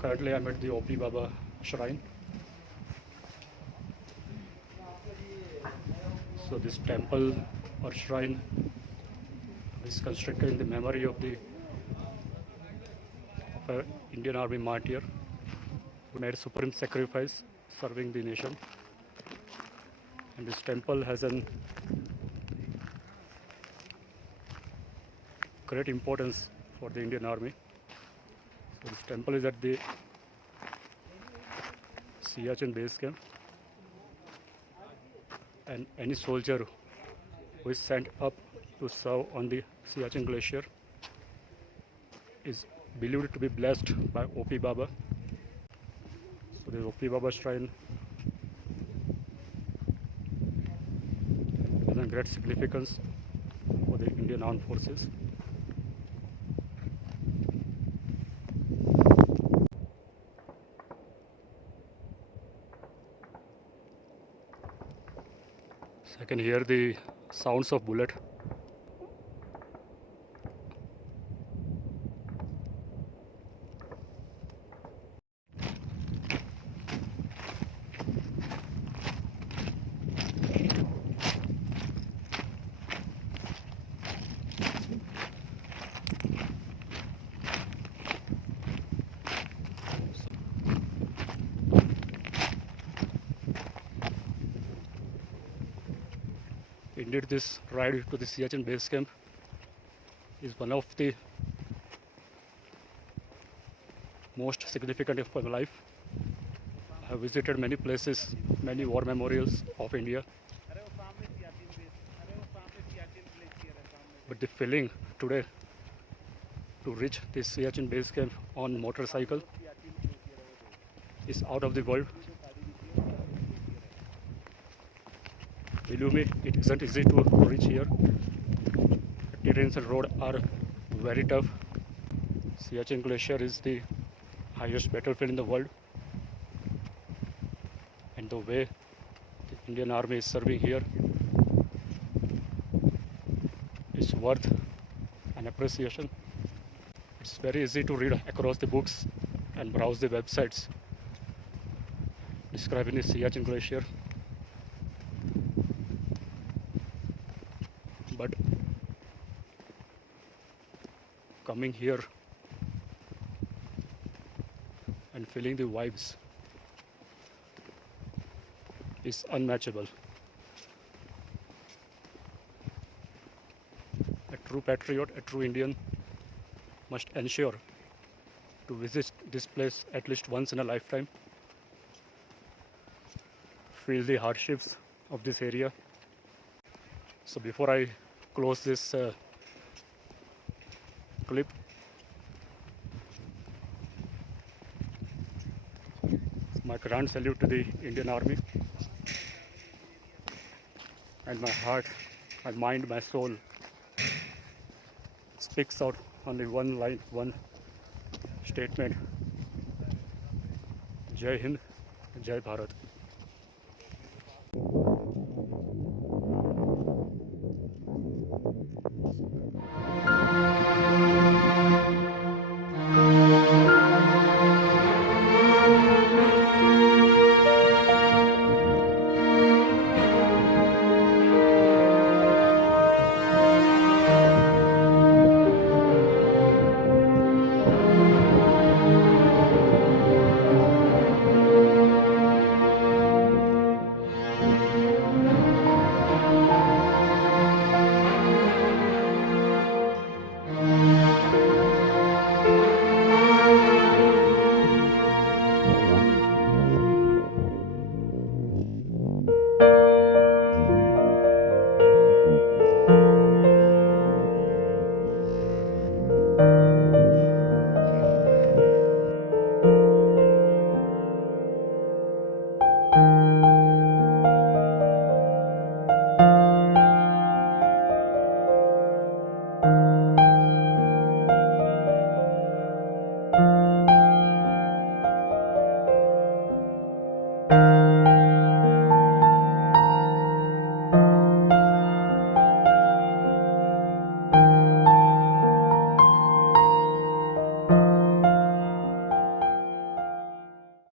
currently I'm at the OP Baba shrine. So this temple or shrine is constructed in the memory of the Indian Army martyr who made supreme sacrifice serving the nation. And this temple has an great importance for the Indian Army. So this temple is at the Siachen base camp, and any soldier who is sent up to serve on the Siachen Glacier is believed to be blessed by OP Baba. So the OP Baba shrine has a great significance for the Indian Armed Forces. So I can hear the sounds of bullet. Indeed, this ride to the Siachen base camp is one of the most significant of my life. I have visited many places, many war memorials of India. But the feeling today to reach the Siachen base camp on motorcycle is out of the world. Believe me, it isn't easy to reach here. The terrains and road are very tough. Siachen Glacier is the highest battlefield in the world, and the way the Indian Army is serving here is worth an appreciation. It's very easy to read across the books and browse the websites describing the Siachen Glacier, but coming here and feeling the vibes is unmatchable. A true patriot, a true Indian must ensure to visit this place at least once in a lifetime, feel the hardships of this area. So before I close this clip, my grand salute to the Indian Army, and my heart, my mind, my soul speaks out only one line, one statement: Jai Hind, Jai Bharat.